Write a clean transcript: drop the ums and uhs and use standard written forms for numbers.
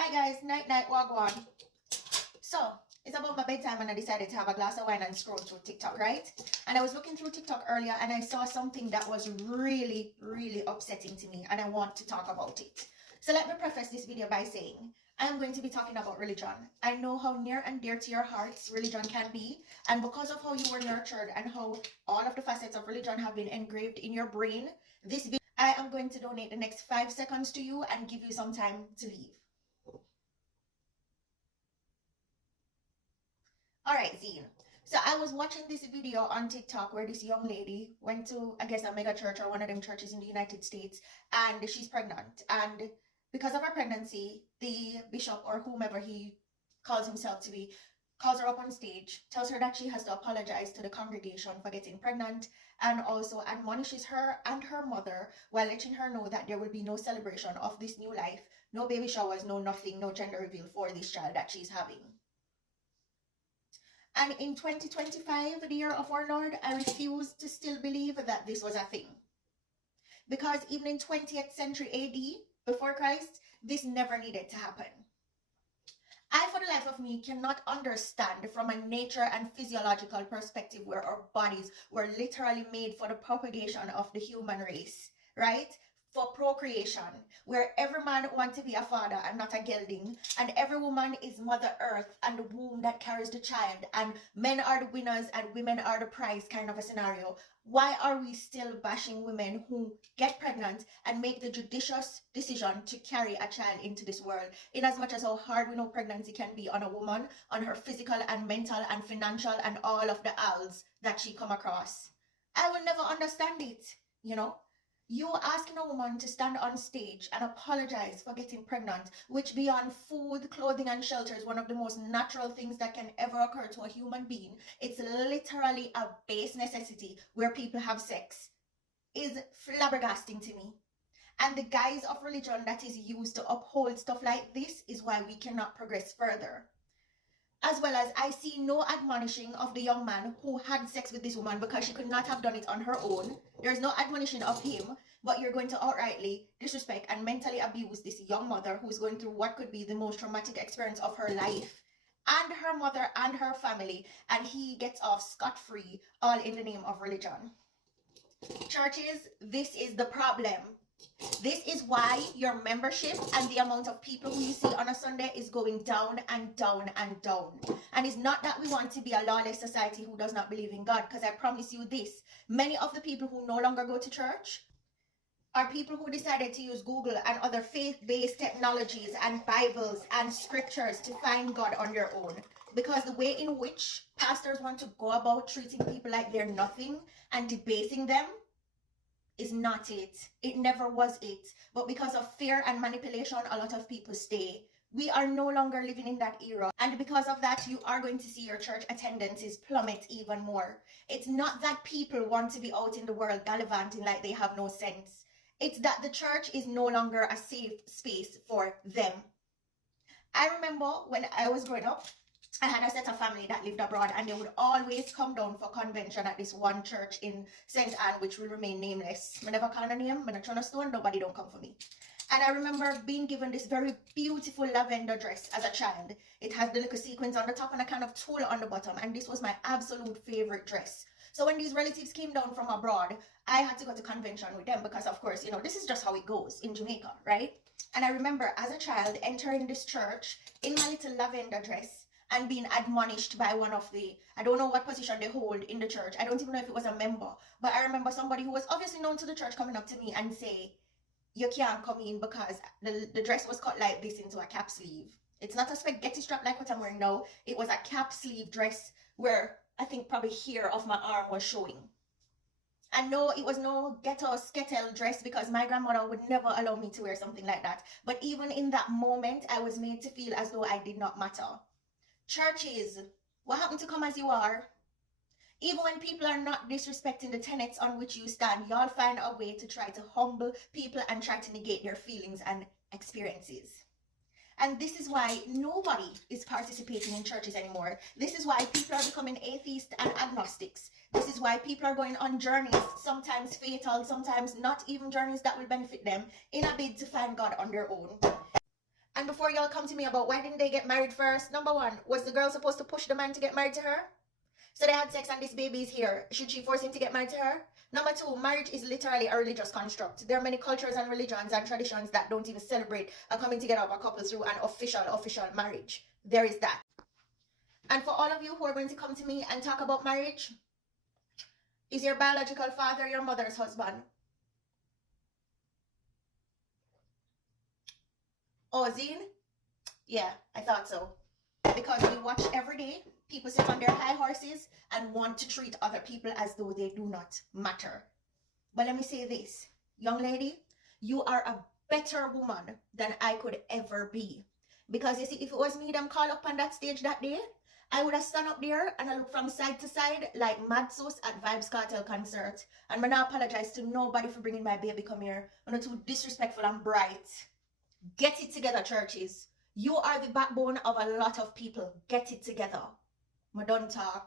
Hi guys, night night, wagwan. So, it's about my bedtime and I decided to have a glass of wine and scroll through TikTok, right? And I was looking through TikTok earlier and I saw something that was really, really upsetting to me and I want to talk about it. So let me preface this video by saying, I'm going to be talking about religion. I know how near and dear to your hearts religion can be, and because of how you were nurtured and how all of the facets of religion have been engraved in your brain, this video, I am going to donate the next 5 seconds to you and give you some time to leave. All right, Zine. So I was watching this video on TikTok where this young lady went to, I guess, a mega church or one of them churches in the United States, and she's pregnant. And because of her pregnancy, the bishop or whomever he calls himself to be calls her up on stage, tells her that she has to apologize to the congregation for getting pregnant, and also admonishes her and her mother while letting her know that there will be no celebration of this new life, no baby showers, no nothing, no gender reveal for this child that she's having. And in 2025, the year of our Lord, I refuse to still believe that this was a thing. Because even in 20th century AD, before Christ, this never needed to happen. I, for the life of me, cannot understand from a nature and physiological perspective where our bodies were literally made for the propagation of the human race, right? For procreation, where every man wants to be a father and not a gelding, and every woman is Mother Earth and the womb that carries the child, and men are the winners and women are the prize kind of a scenario. Why are we still bashing women who get pregnant and make the judicious decision to carry a child into this world, in as much as how hard we know pregnancy can be on a woman, on her physical and mental and financial and all of the alls that she come across? I will never understand it, you know? You asking a woman to stand on stage and apologize for getting pregnant, which beyond food, clothing, and shelter is one of the most natural things that can ever occur to a human being. It's literally a base necessity where people have sex, is flabbergasting to me. And the guise of religion that is used to uphold stuff like this is why we cannot progress further. As well as I see no admonishing of the young man who had sex with this woman because she could not have done it on her own. There's no admonition of him, but you're going to outrightly disrespect and mentally abuse this young mother who's going through what could be the most traumatic experience of her life, and her mother and her family, and he gets off scot-free, all in the name of religion. Churches, this is the problem. This is why your membership and the amount of people who you see on a Sunday is going down and down and down. And it's not that we want to be a lawless society who does not believe in God, because I promise you this, many of the people who no longer go to church are people who decided to use Google and other faith-based technologies and Bibles and scriptures to find God on their own. Because the way in which pastors want to go about treating people like they're nothing and debasing them is not it. It never was it. But because of fear and manipulation, a lot of people stay. We are no longer living in that era. And because of that, you are going to see your church attendances plummet even more. It's not that people want to be out in the world gallivanting like they have no sense. It's that the church is no longer a safe space for them. I remember when I was growing up, I had a set of family that lived abroad, and they would always come down for convention at this one church in St. Anne, which will remain nameless. I never call a name, I'm not trying to stone, nobody don't come for me. And I remember being given this very beautiful lavender dress as a child. It has the little sequins on the top and a kind of tulle on the bottom, and this was my absolute favorite dress. So when these relatives came down from abroad, I had to go to convention with them because, of course, you know, this is just how it goes in Jamaica, right? And I remember as a child entering this church in my little lavender dress, and being admonished by one of the, I don't know what position they hold in the church. I don't even know if it was a member. But I remember somebody who was obviously known to the church coming up to me and say, you can't come in because the dress was cut like this into a cap sleeve. It's not a spaghetti strap like what I'm wearing now. It was a cap sleeve dress where I think probably here of my arm was showing. And no, it was no ghetto skettle dress because my grandmother would never allow me to wear something like that. But even in that moment, I was made to feel as though I did not matter. Churches, what happened to come as you are? Even when people are not disrespecting the tenets on which you stand, y'all find a way to try to humble people and try to negate their feelings and experiences. And this is why nobody is participating in churches anymore. This is why people are becoming atheists and agnostics. This is why people are going on journeys, sometimes fatal, sometimes not even journeys that will benefit them, in a bid to find God on their own. And before y'all come to me about why didn't they get married first, number one, was the girl supposed to push the man to get married to her? So they had sex and this baby is here. Should she force him to get married to her? Number two, marriage is literally a religious construct. There are many cultures and religions and traditions that don't even celebrate a coming together of a couple through an official marriage. There is that. And for all of you who are going to come to me and talk about marriage, is your biological father your mother's husband? Oh, Zine? Yeah, I thought so. Because we watch every day people sit on their high horses and want to treat other people as though they do not matter. But let me say this, young lady, you are a better woman than I could ever be. Because you see, if it was me them call up on that stage that day, I would have stand up there and I look from side to side like Mad Sauce at Vibes Cartel concert. And I apologize to nobody for bringing my baby come here. I'm not too disrespectful and bright. Get it together, churches. You are the backbone of a lot of people. Get it together. I don't talk.